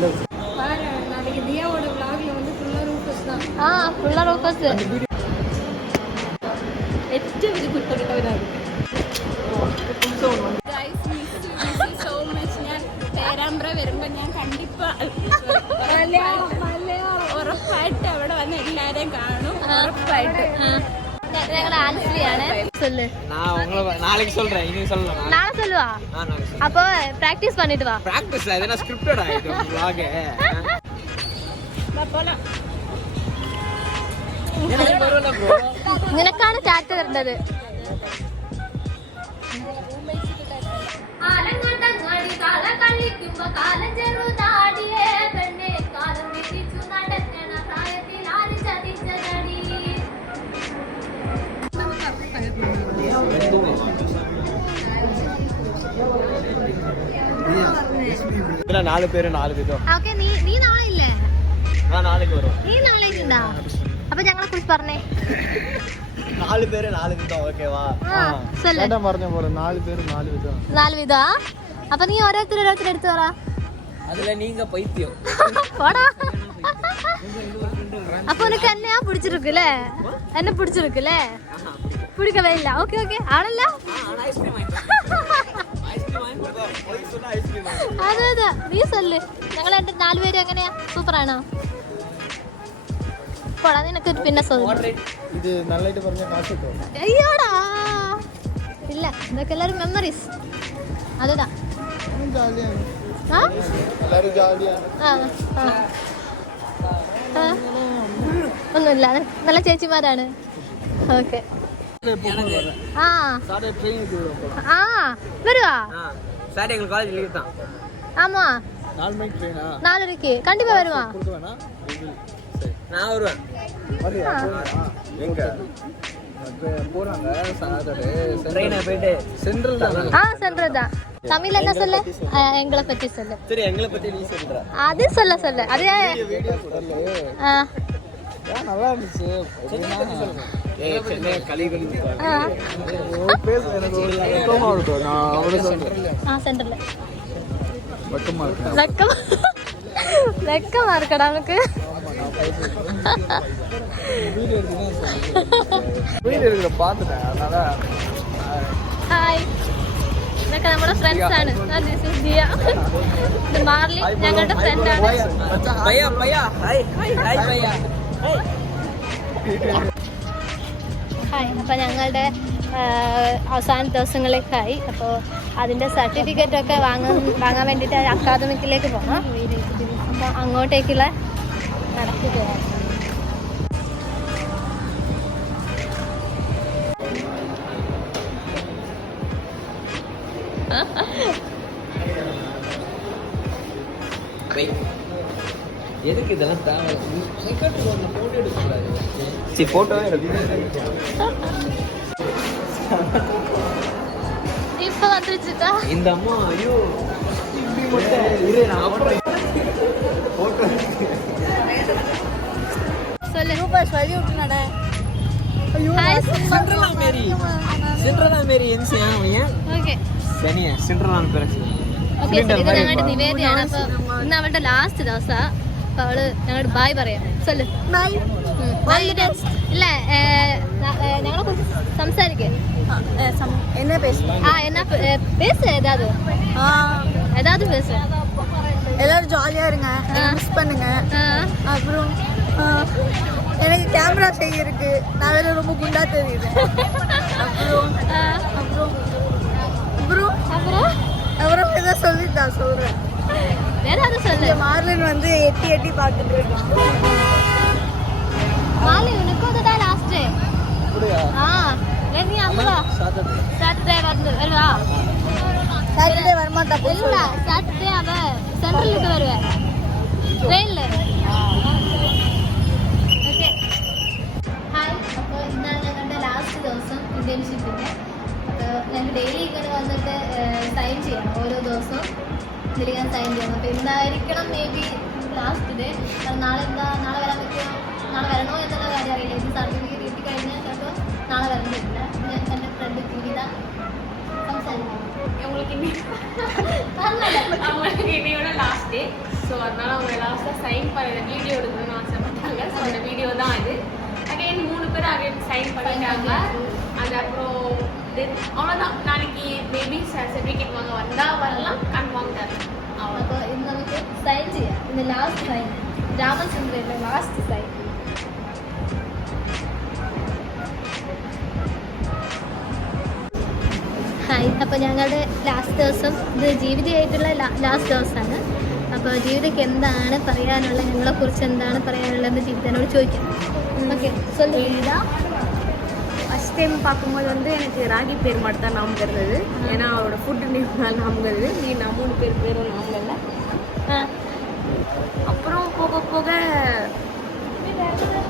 நாளைக்கு தியாவோட vlogல வந்து full ஆ தான். ஆ ஃபுல்லா ரோக்கர்ஸ் நாளைக்கு சொல்றேன் இன்னைக்கு சொல்லலாம் நாளை சொல்லுவா ஆ நாளைக்கு சொல்றேன் அப்போ பிராக்டிஸ் பண்ணிட்டு வா பிராக்டிஸ் அது என்ன ஸ்கிரிப்டடா இது vlog പോലാം எனக்கு வரல ப்ரோ നിനക്കാണ് ചാറ്റ് വരേണ്ടത് இதுல நாலு பேரு நாலு விதம் ഓക്കെ നീ നീ നാളെ ഇല്ലേ நான் நாளைக்கு வருவேன் നീ നാളെ ഉണ്ടാ അപ്പൊ ഞങ്ങളെ കുറിച്ച് പറഞ്ഞേ நாலு பேரு நாலு விதம் ஓகேவா ആ சொல்லு പറഞ്ഞ പോലെ നാല് പേര് നാല് വിധം നാല് വിധാ അപ്പൊ നീ ഓരോരുത്തർ ഓരോരുത്തർ എടുത്തു പറ அதுல நீங்க பைத்தியம் போடா அப்போ உனக்கு என்னையா பிடிச்சிருக்குல்ல என்ன பிடிச்சிருக்குல்ல பிடிக்கவே இல்ல ஓகே ஓகே ஆனல்ல അതെ അതെ. നീ സൊല്ല്? ഞങ്ങൾ രണ്ട് നാലുപേരും എങ്ങനെയാ? സൂപ്പറാണോ? പോടാ നിനക്ക് പിന്നെ ഇത് അയ്യോടാ. ഇല്ല ഇതൊക്കെ എല്ലാവരും മെമ്മറീസ് അതെതാ. ഒന്നുമില്ല നല്ല ചേച്ചിമാരാണ്. ഓക്കെ. ஆ. சாட்டர்டே வருவா? ஆமா. நாலு கண்டிப்பா வருவான் நான் வருவேன். எங்க? போறாங்க சாட்டர்டே என்ன சொல்ல? எங்களை பத்தி சொல்லு. சரி எங்களை பத்தி நீ சொல்ற. அது சொல்ல சொல்லு. அது நல்லா இருந்துச்சு வெக்கமா ഹായ് ഇതൊക്കെ നമ്മുടെ ഫ്രണ്ട്സ് ആണ് ദിസ് ഇസ് ദിയ ഞങ്ങളുടെ ഫ്രണ്ട് ആണ് ഹായ് അപ്പോൾ ഞങ്ങളുടെ അവസാന ദിവസങ്ങളിലേക്കായി. അപ്പോൾ അതിന്റെ സർട്ടിഫിക്കറ്റ് ഒക്കെ വാങ്ങാൻ വാങ്ങാൻ വേണ്ടിയിട്ട് അക്കാദമിക്കിലേക്ക് പോകണം അപ്പോൾ അങ്ങോട്ടേക്കുള്ള നടക്കുകയാണ് எதுக்கு இதெல்லாம் தேவை? சைக்காட்டில் ஒன்று ஃபோட்டோ இப்போ வந்துருச்சுக்கா? இந்த அம்மா ஐயோ இப்படி மட்டும் இரு நான் அப்புறம் ஃபோட்டோ சொல்லு. ரூபாய் சொல்லி விட்டுனடா Cinderella Mary Cinderella Mary MC ஆனவங்க ஓகே சனியா சிண்ட்ரலான்னு பேர் ஓகே சரி இது நான் நிவேதி ஆனப்ப இன்ன அவட்ட லாஸ்ட் தாசா. അപ്പോൾ അവള് ഞങ്ങളോട് ബായ് പറയാം சொல்லு பாய் ഉം. Bye, Ines. இல்ல ഞങ്ങളെ കുറിച്ച് സംസാരിക്കേ என்ன பேசணும் ஆ என்ன பே- அஹ், பேசு ஏதாவது ஏதாவது பேசு எல்லாரும் ஜாலியா இருங்க ஆ. மிஸ் பண்ணுங்க ஆ, அப்புறம் ஆ, எனக்கு கேமரா செய்ய இருக்கு நான் வேற ரொம்ப குண்டா தெரியுது அப்புறம் ஆ. அப்புறம் அப்புறம் அப்புறம் அப்புறம் ஏதோ சொல்லி நான் சொல்றேன் ஏதாவது சொல்லு இந்த மார்லின் வந்து எட்டி எட்டி பார்த்துட்டு இருக்கான் மாலி உனக்கும் இதுதான் லாஸ்ட் ஆ நீ அம்மா சாட்டர்டே வந்து வருவா சாட்டர்டே வரமாட்டா இல்ல சாட்டர்டே அவ சென்ட்ரலுக்கு வருவேன் ட்ரெயின்ல ഓക്കെ ഹായ് അപ്പോൾ ഇന്നാണ് ഞങ്ങളുടെ ലാസ്റ്റ് ദിവസം ഇന്റേൺഷിപ്പിൻ്റെ അപ്പോൾ ഞങ്ങൾക്ക് ഡെയിലി ഇങ്ങനെ വന്നിട്ട് സൈൻ ചെയ്യണം ഓരോ ദിവസവും ഇതിൽ ഞാൻ സൈൻ ചെയ്യണം അപ്പോൾ ഇന്നായിരിക്കണം മേ ബി ലാസ്റ്റ് ഡേ കാരണം നാളെ എന്താ നാളെ വരാൻ പറ്റുമോ നാളെ വരണോ എന്നുള്ള കാര്യം അറിയില്ല ഇത് സർട്ടിഫിക്കറ്റ് കിട്ടി കഴിഞ്ഞാൽ ചിലപ്പോൾ നാളെ വരാൻ പറ്റില്ല അപ്പോൾ ഞാൻ എൻ്റെ ഫ്രണ്ട് ജീവിത സംസാരിക്കാം உங்களுக்கு இன்னையோட லாஸ்ட் டே ஸோ அதனால அவங்க லாஸ்ட்டாக சைன் பண்ண வீடியோ எடுக்கணும்னு ஆசைப்பட்டாங்க ஸோ அந்த வீடியோ தான் அது அகைன் மூணு பேர் அகைன் சைன் பண்ணிட்டாங்க அது அப்புறம் then அவ்வளோதான் நாளைக்கு மேபி சர்டிஃபிகேட் வாங்க வந்தால் வரலாம் கன்ஃபார்ம் தரலாம் அவ்வளோ അപ്പോൾ ഇന്ന് നമുക്ക് സൈൻ ചെയ്യാം ഇന്ന് last sign രാമചന്ദ്രയുടെ last sign hi അപ്പോൾ ഞങ്ങളുടെ ലാസ്റ്റ് ദിവസം ഇത് ജീവിതമായിട്ടുള്ള ലാസ്റ്റ് ദിവസമാണ് അപ്പോൾ ജീവിതയ്ക്ക് എന്താണ് പറയാനുള്ള ഞങ്ങളെ കുറിച്ച് എന്താണ് പറയാനുള്ളതെന്ന് ജീവിതനോട് ചോദിക്കാം ஓகே சொல்லுங்க ஃபஸ்ட் டைம் பார்க்கும்போது வந்து எனக்கு ராகி பேர் மட்டும் தான் ஞாபகம் இருந்தது. ஏன்னா அவரோட ஃபுட் நேம் தான் ஞாபகம் இருந்தது. நீ நான் மூணு பேர் பேரும் ஞாபகம் இல்லை. அப்புறம் போக போக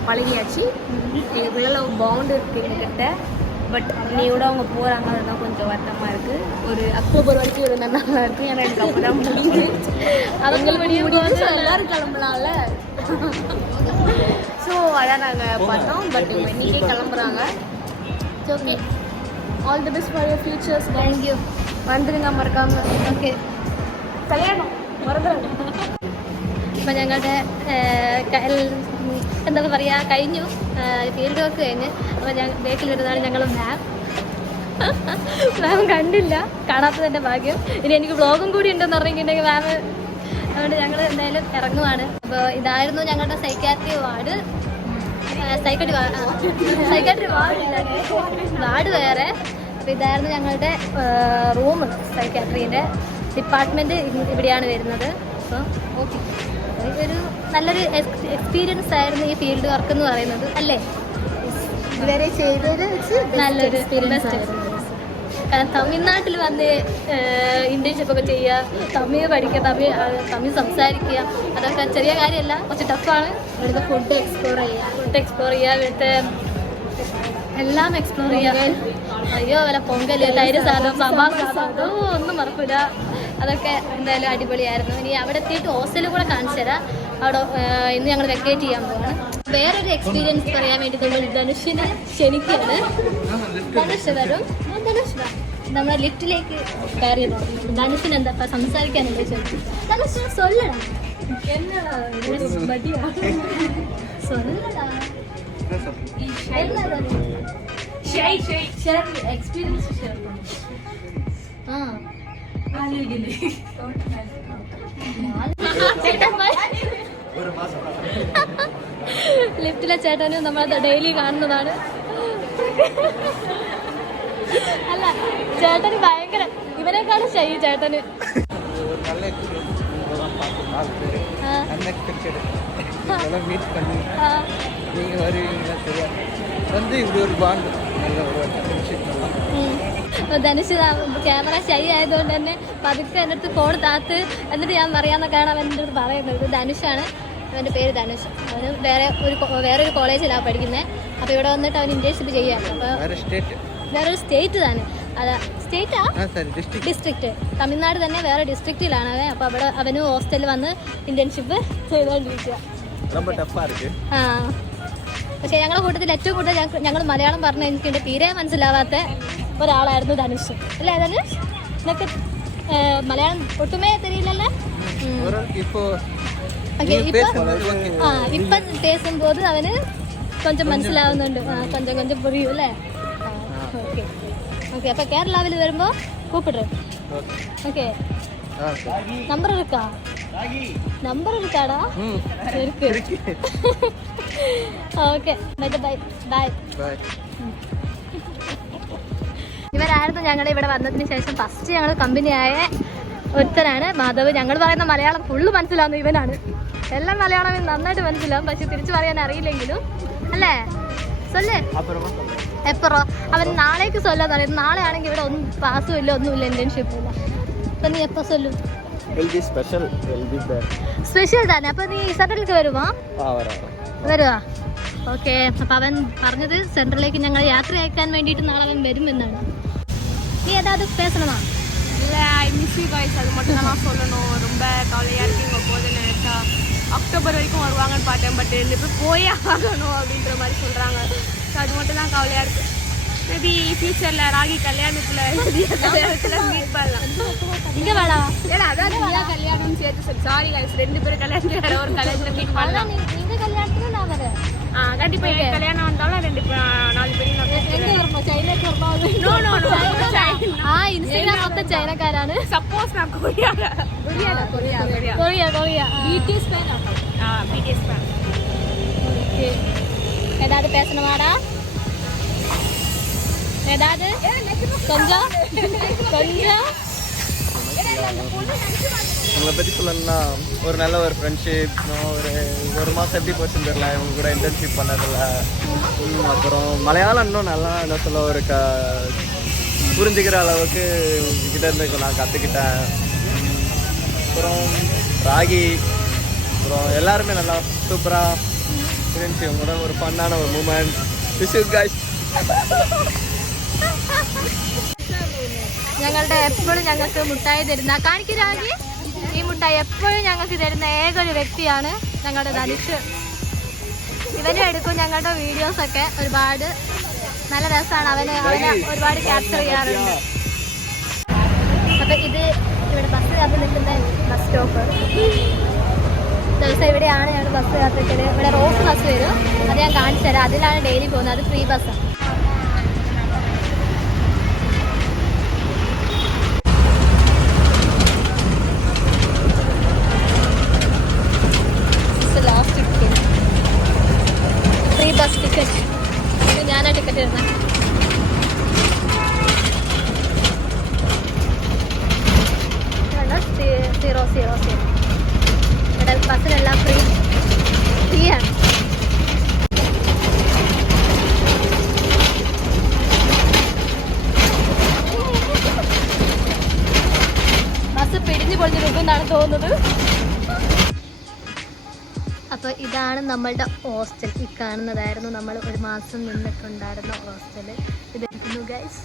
பழகியாச்சு. எங்களுக்குள்ள ஒரு பவுண்ட் இருக்கு எங்ககிட்ட. பட் நீயோட அவங்க போகிறாங்க அதுதான் கொஞ்சம் வருத்தமாக இருக்குது ஒரு அக்டோபர் வரைக்கும் இருந்தால் நல்லா இருக்கும் ஏன்னா எனக்கு அப்போ தான் முடியுது அவங்க முடியும் முடியும் எல்லாரும் கிளம்பலாம்ல ஸோ அதான் நாங்கள் பண்ணோம் பட் இன்னைக்கே கிளம்புறாங்க. It's okay all the best for your futures thank you മറന്നിരുങ്ങാൻ മറക്കാമ ഓക്കെ കല്യാണോ മറന്നു ഇപ്പം ഞങ്ങളുടെ എന്താണ് പറയുക കഴിഞ്ഞു. ഫീൽഡ് വർക്ക് കഴിഞ്ഞ്. അപ്പോൾ ഞങ്ങൾ ബേക്കിലിരുന്നാണ് ഞങ്ങൾ മാം മാം കണ്ടില്ല. കാണാത്തതിന്റെ ഭാഗ്യം. ഇനി എനിക്ക് വ്ളോഗും കൂടി ഉണ്ടെന്ന് പറഞ്ഞിട്ടുണ്ടെങ്കിൽ മാം അതുകൊണ്ട് ഞങ്ങൾ എന്തായാലും ഇറങ്ങുവാണ്. അപ്പോൾ ഇതായിരുന്നു ഞങ്ങളുടെ സൈക്കാട്രി വാർഡ് സൈക്കട്രി സൈക്കാട്രി വാർഡില്ല വാർഡ് വേറെ. അപ്പോൾ ഇതായിരുന്നു ഞങ്ങളുടെ റൂം സൈക്കാട്രീന്റെ ഡിപ്പാർട്ട്മെന്റ് ഇവിടെയാണ് വരുന്നത്. അപ്പോൾ ഓക്കെ. ഒരു നല്ലൊരു എക്സ്പീരിയൻസ് ആയിരുന്നു ഈ ഫീൽഡ് വർക്ക് എന്ന് പറയുന്നത് അല്ലേ? ഇതുവരെ ചെയ്തത് നല്ലൊരു എക്സ്പീരിയൻസ് ആയിരുന്നു. കാരണം തമിഴ്നാട്ടിൽ വന്ന് ഇന്റേൺഷിപ്പ് ഒക്കെ ചെയ്യുക തമിഴ് പഠിക്കുക തമിഴ് തമിഴ് സംസാരിക്കുക അതൊക്കെ ചെറിയ കാര്യമല്ല കുറച്ച് ടഫാണ് ഇവിടുത്തെ ഫുഡ് എക്സ്പ്ലോർ ചെയ്യുക. ഫുഡ് എക്സ്പ്ലോർ ചെയ്യുക ഇവിടുത്തെ എല്ലാം എക്സ്പ്ലോർ ചെയ്യുക. അയ്യോ വല്ല പൊങ്കൽ തൈര് സാധനം സാമ്പാർ സാധനം ഒന്നും മറക്കില്ല അതൊക്കെ എന്തായാലും അടിപൊളിയായിരുന്നു. ഇനി അവിടെ എത്തിയിട്ട് ഹോസ്റ്റലിൽ കൂടെ കാണിച്ചു തരാം. അവിടെ ഇന്ന് ഞങ്ങൾ വെക്കേറ്റ് ചെയ്യാൻ പോവാണ്. വേറൊരു എക്സ്പീരിയൻസ് പറയാൻ വേണ്ടി നമ്മൾ ധനുഷിനെ ക്ഷണിക്കുകയാണ്. ധനുഷ് വരും. നമ്മുടെ ലിഫ്റ്റിലേക്ക് കയറി ധനുഷിന് എന്താ സംസാരിക്കാനുള്ള ചോദിച്ചു ധനുഷ് സൊല്ലടാ. എക്സ്പീരിയൻസ് ആ. ലിഫ്റ്റിലെ ചേട്ടനും നമ്മളത് ഡെയിലി കാണുന്നതാണ്. അല്ല ചേട്ടന് ഭയങ്കര ഇവരെക്കാളും ചെയ്യ് ചേട്ടന്. ധനുഷ് ക്യാമറ ശൈ ആയതുകൊണ്ട് തന്നെ പതുക്കെ എന്റെ അടുത്ത് ഫോൺ താത്ത്. എന്നിട്ട് ഞാൻ പറയാന്നൊക്കെയാണ് അവന്റെ അടുത്ത് പറയുന്നത്. ധനുഷാണ്. അവന്റെ പേര് ധനുഷ്. അവന് വേറെ ഒരു വേറെ ഒരു കോളേജിലാണ് പഠിക്കുന്നത് അപ്പോൾ ഇവിടെ വന്നിട്ട് അവൻ ഇന്റേൺഷിപ്പ് ചെയ്യാറുണ്ട് അപ്പോൾ വേറൊരു സ്റ്റേറ്റ് തന്നെ. അതാ സ്റ്റേറ്റാ? ഡിസ്ട്രിക്ട് തമിഴ്നാട് തന്നെ വേറെ ഡിസ്ട്രിക്റ്റിലാണ് അവൻ. അപ്പൊ അവിടെ അവന് ഹോസ്റ്റലിൽ വന്ന് ഇന്റേൺഷിപ്പ് ചെയ്തോണ്ടിരിക്കുക പക്ഷെ ഞങ്ങളുടെ കൂട്ടത്തിൽ ഏറ്റവും കൂടുതൽ ഞങ്ങൾ മലയാളം പറഞ്ഞ എനിക്ക് എന്റെ തീരെ മനസ്സിലാവാത്ത ഒരാളായിരുന്നു ധനുഷ്. അല്ലേ ധനുഷ്? നിനക്ക് മലയാളം ഒട്ടുമേ തെരിയില്ലല്ലേ? ഇപ്പം പേസും പോത് അവന് കൊഞ്ചം മനസ്സിലാവുന്നുണ്ട്. കൊഞ്ചം കൊഞ്ചം പൊറിയും അല്ലേ? ഓക്കെ അപ്പോൾ കേരളാവിൽ വരുമ്പോൾ കൂപ്പിടും ஓகே ஓகே ஆ சரி நம்பர் இருக்கா நம்பர் இருக்காடா ம் இருக்கு ഓക്കെ എന്നിട്ട് ബൈ ബൈ பாய் ഇവരായിരുന്നു ഞങ്ങളുടെ ഇവിടെ വന്നതിന് ശേഷം ഫസ്റ്റ് ഞങ്ങൾ കമ്പനിയായ ഒരുത്തനാണ് മാധവ് ഞങ്ങൾ പറയുന്ന മലയാളം ഫുള്ള് മനസ്സിലാവുന്ന ഇവനാണ് എല്ലാം മലയാളം ഇവന് നന്നായിട്ട് മനസ്സിലാവും പക്ഷെ തിരിച്ചു പറയാൻ അറിയില്ലെങ്കിലും അല്ലേ സൊല്ലേ அப்புறமா சொல்கிறேன் എപ്പറോ അവൻ നാളേക്ക് സൊല്ലാന്ന് പറയുന്നത് നാളെ ആണെങ്കിൽ ഇവിടെ ഒന്നും പാസ്സും ഇല്ല ഒന്നുമില്ല ഇന്റേൺഷിപ്പും ഇല്ല അപ്പൊ നീ എപ്പോ സൊല്ലും will be special will be பேர் സ്പെഷ്യൽ തന്നെ അപ്പൊ നീ സെൻട്രലിലേക്ക് വരുമോ ஆ வரேன் വരുവാ ഓക്കെ അപ്പൊ അവൻ പറഞ്ഞത് സെൻട്രലിലേക്ക് ഞങ്ങൾ യാത്ര അയക്കാൻ വേണ്ടിയിട്ട് നാളെ അവൻ വരും എന്നാണ് നീ ഏതാത് പേസണമാ இல்லை ஐ மிஸ் யூ காய்ஸ் அது மட்டும் தான் நான் சொல்லணும் ரொம்ப கவலையாக இருக்கு இங்கே போது நினைச்சா அக்டோபர் வரைக்கும் வருவாங்கன்னு பார்த்தேன் பட் இப்போ போயே ஆகணும் அப்படின்ற மாதிரி சொல்கிறாங்க ஸோ அது மட்டும் தான் கவலையாக இருக்குது மேபி ஃப்யூச்சரில் ராகி கல்யாணத்துல கல்யாணத்துல மீட் பண்ணலாம். கல்யாணம்னு சரி சாரி गाइस ரெண்டு பேரும் கல்யாணத்துக்கு ஒரு கல்யாணத்துல மீட் பண்ணலாம். நீங்க நான் வரேன். ஆ கல்யாணம் வந்தாலும் ரெண்டு நாலு பேரும் நான் எங்க வரமா? சைனாக்கு வரமா? நோ நோ சப்போஸ் நான் கொரியா. Korea Korea. ஏதாவது பேசணுமாடா ஏதாவது? கொஞ்சம். கொஞ்சம். உங்களை பற்றி சொல்லணும்னா ஒரு நல்ல ஒரு ஃப்ரெண்ட்ஷிப் ஒரு ஒரு மாதம் எப்படி போச்சுன்னு தெரியல இவங்க கூட இன்டர்ன்ஷிப் பண்ணதில்ல அப்புறம் மலையாளம் இன்னும் நல்லா என்ன சொல்ல ஒரு க புரிஞ்சுக்கிற அளவுக்கு உங்ககிட்ட இருந்து நான் கற்றுக்கிட்டேன் அப்புறம் ராகி அப்புறம் எல்லாருமே நல்லா சூப்பராக இருந்துச்சு. உங்களோட ஒரு ஃபன்னான ஒரு மூமெண்ட் விஷ் காய்ஸ் ഞങ്ങളുടെ എപ്പോഴും ഞങ്ങൾക്ക് മുട്ടായി തരുന്ന കാണിക്കരാകി ഈ മുട്ടായി എപ്പോഴും ഞങ്ങൾക്ക് തരുന്ന ഏക ഒരു വ്യക്തിയാണ് ഞങ്ങളുടെ ധനുഷ്. ഇവനും എടുക്കും ഞങ്ങളുടെ വീഡിയോസ് ഒക്കെ ഒരുപാട് നല്ല രസമാണ്. അവന് അവനെ ഒരുപാട് ക്യാപ്ചർ ചെയ്യാറുണ്ട്. അപ്പൊ ഇത് ഇവിടെ ബസ് കാത്ത് നിൽക്കുന്ന ബസ് സ്റ്റോപ്പ് ദിവസം ഇവിടെയാണ് ഞങ്ങൾ ബസ് കാത്തിട്ടത് ഇവിടെ റോസ് ബസ് വരും. അത് ഞാൻ കാണിച്ചു തരാം അതിലാണ് ഡെയിലി പോകുന്നത്. അത് ഫ്രീ ബസ്സാണ് last ticket free bus ticket ഇത് ഞാനാ ടിക്കറ്റ് തരുന്നത് സീറോ സീറോ സീറോ ഇവിടെ ബസ്സിലെല്ലാം ഫ്രീ ഫ്രീ ആണ് പൊളിഞ്ഞു നിൽക്കുമെന്നാണ് തോന്നുന്നത്. അപ്പോൾ ഇതാണ് നമ്മളുടെ ഹോസ്റ്റൽ. ഈ കാണുന്നതായിരുന്നു നമ്മൾ ഒരു മാസം നിന്നിട്ടുണ്ടായിരുന്ന ഹോസ്റ്റൽ ഇത് ഗൈസ്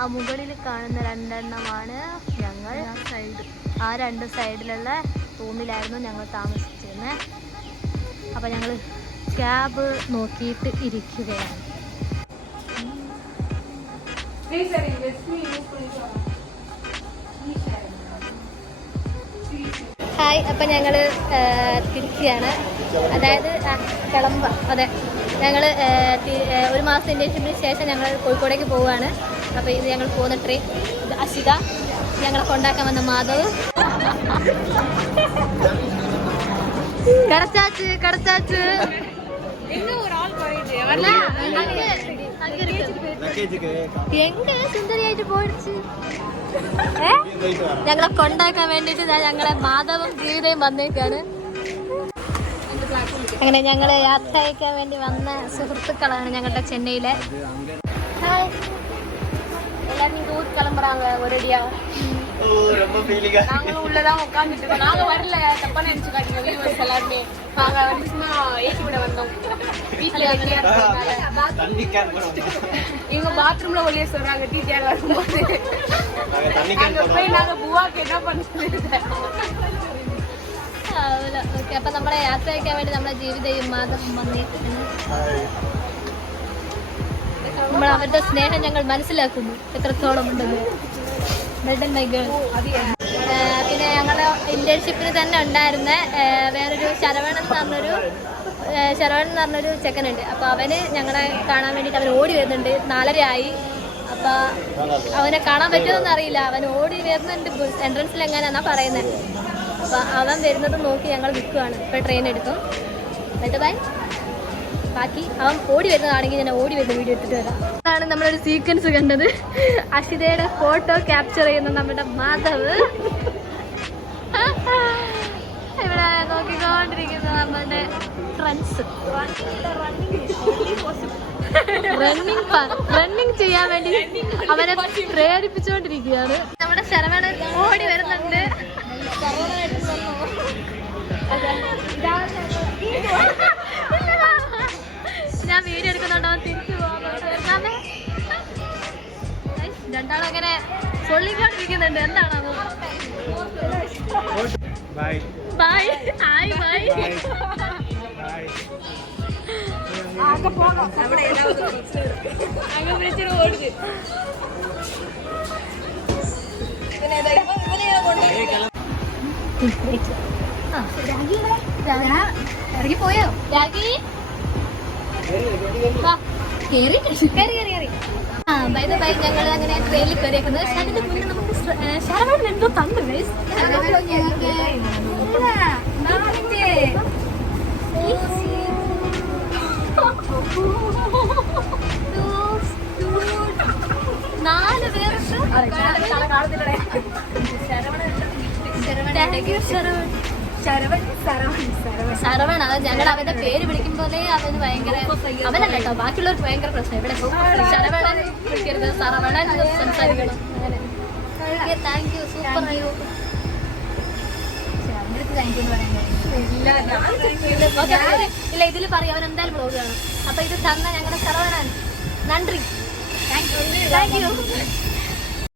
ആ മുകളിൽ കാണുന്ന രണ്ടെണ്ണമാണ് ഞങ്ങൾ. സൈഡ് ആ രണ്ട് സൈഡിലുള്ള റൂമിലായിരുന്നു ഞങ്ങൾ താമസിച്ചിരുന്നത് അപ്പോൾ ഞങ്ങൾ ക്യാബ് നോക്കിയിട്ട് ഇരിക്കുകയാണ്. ഹായ് അപ്പം ഞങ്ങൾ തിരിക്കുകയാണ് അതായത് ആ, കിളമ്പ അതെ ഞങ്ങൾ ഒരു മാസം ഇൻറ്റേൺഷിപ്പിന് ശേഷം ഞങ്ങൾ കോഴിക്കോടേക്ക് പോവുകയാണ് അപ്പോൾ ഇത് ഞങ്ങൾ പോകുന്ന ട്രെയിൻ ഇത് അശിത ഞങ്ങളെ കൊണ്ടാക്കാൻ വന്ന മാധവ് കടച്ചാച്ച് കടച്ചാച്ച് எங்க ஒரு ஆள் குறையுது അല്ല, അങ്ങ് അങ്ങ് ഇരിക്ക്. லக்கேஜுக்கு എങ്ക സുന്ദരിയായിട്ട് പോയിടുച്ച് ഞങ്ങളെ കൊണ്ടാക്കാൻ വേണ്ടിട്ട് ഞങ്ങളെ മാധവും ഗീതയും വന്നേക്കാണ്. അങ്ങനെ ഞങ്ങളെ യാത്ര അയക്കാൻ വേണ്ടി വന്ന സുഹൃത്തുക്കളാണ് ഞങ്ങളുടെ ചെന്നൈയിലെ. എല്ലാവരും ദൂത് ரொம்ப ஃபீலிங்கா நாங்களும் உள்ளதான் உட்காந்துட்டு இருக்கோம் நாங்க வரல தப்பா நினைச்சுக்காதீங்க வியூவர்ஸ் எல்லாருமே நாங்க வந்து சும்மா ஏசி விட வந்தோம் வீட்டுல வெட்டியா இருக்கறதுனால. தண்ணி கேன் இவங்க பாத்ரூம்ல ஒளிய சொல்றாங்க டீச்சர் வரும்போது நாங்க தண்ணி அங்க போய் நாங்க புவாக்கு என்ன பண்ணுறது ഓക്കെ അപ്പൊ നമ്മളെ യാത്ര അയക്കാൻ വേണ്ടി നമ്മളെ ജീവിതയും മാധവും വന്നേക്കാണ് നമ്മൾ അവരുടെ സ്നേഹം ഞങ്ങൾ മനസ്സിലാക്കുന്നു എത്രത്തോളം ഉണ്ടെന്ന് ബ്ലഡ് മൈ ഗേൾ പിന്നെ ഞങ്ങൾ ഇന്റേൺഷിപ്പിന് തന്നെ ഉണ്ടായിരുന്ന വേറൊരു ശരവണൻ എന്ന് പറഞ്ഞൊരു ശരവൺ എന്ന് പറഞ്ഞൊരു ചെക്കനുണ്ട്. അപ്പോൾ അവന് ഞങ്ങളെ കാണാൻ വേണ്ടിയിട്ട് അവൻ ഓടി വരുന്നുണ്ട്. നാലര ആയി അപ്പോൾ അവനെ കാണാൻ പറ്റുമെന്ന് അറിയില്ല. അവൻ ഓടി വരുന്നുണ്ട് എൻട്രൻസിൽ എങ്ങനെയാണെന്നാ പറയുന്നത് അപ്പോൾ അവൻ വരുന്നത് നോക്കി ഞങ്ങൾ നിൽക്കുകയാണ് ഇപ്പോൾ ട്രെയിൻ എടുക്കും എന്നിട്ട് ബൈ ബാക്കി അവൻ ഓടി വരുന്നതാണെങ്കിൽ ഞാൻ ഓടി വരുന്ന വീഡിയോ എടുത്തിട്ട് വരാം. അതാണ് നമ്മളൊരു സീക്വൻസ് കണ്ടത്. അഷിതയുടെ ഫോട്ടോ ക്യാപ്ചർ ചെയ്യുന്ന നമ്മുടെ മാധവ്. ഇവിടെ നോക്കിക്കൊണ്ടിരിക്കുന്ന നമ്മളുടെ ഫ്രണ്ട്സ് റണ്ണിങ് റണ്ണിങ് ചെയ്യാൻ വേണ്ടി അവനെ പ്രേരിപ്പിച്ചുകൊണ്ടിരിക്കുകയാണ്. നമ്മുടെ ശരവണൻ ഓടി വരുന്നുണ്ട്. ഇതാണ് രണ്ടാളും അങ്ങനെ പൊള്ളിക്കൊണ്ടിരിക്കുന്നുണ്ട്. എന്താണത്? ബൈ ബൈ ആയി ബൈ ആകെ പോകാം. അവിടെ ഏതാവും അങ്ങ് വിളിച്ചിട്ട് ഓടിച്ച്. ഇറങ്ങി പോയോ? രാഗി? കേറി കേറി കേറി കേറി. ബൈ ഞങ്ങൾ അങ്ങനെ ട്രെയിനിൽ കയറിയേക്കുന്നത് പക്ഷെ അതിന്റെ മുന്നേ നമുക്ക് ശരവണൻ എന്തോ തന്നു guys. ശരവണൻ ഞങ്ങൾക്ക് ശരവൺ ശരവൺ ഞങ്ങൾ അവന്റെ പേര് വിളിക്കുമ്പോഴേ അവന് ഭയങ്കര അവനല്ല കേട്ടോ ബാക്കിയുള്ളവർക്ക് ഭയങ്കര പ്രശ്നം. ഇവിടെ ശരവണൻ വിളിക്കരുത്. ശരവണൻ സംസാരിക്കണം. അങ്ങനെ. താങ്ക് യു സൂപ്പർ ആയോ ഇല്ല ഇതിൽ പറയും അവൻ എന്തായാലും ബ്ലോഗ് കാണും. അപ്പൊ ഇത് തന്ന ഞങ്ങളുടെ സർവനാണ് നന്ദി. Thank you thank you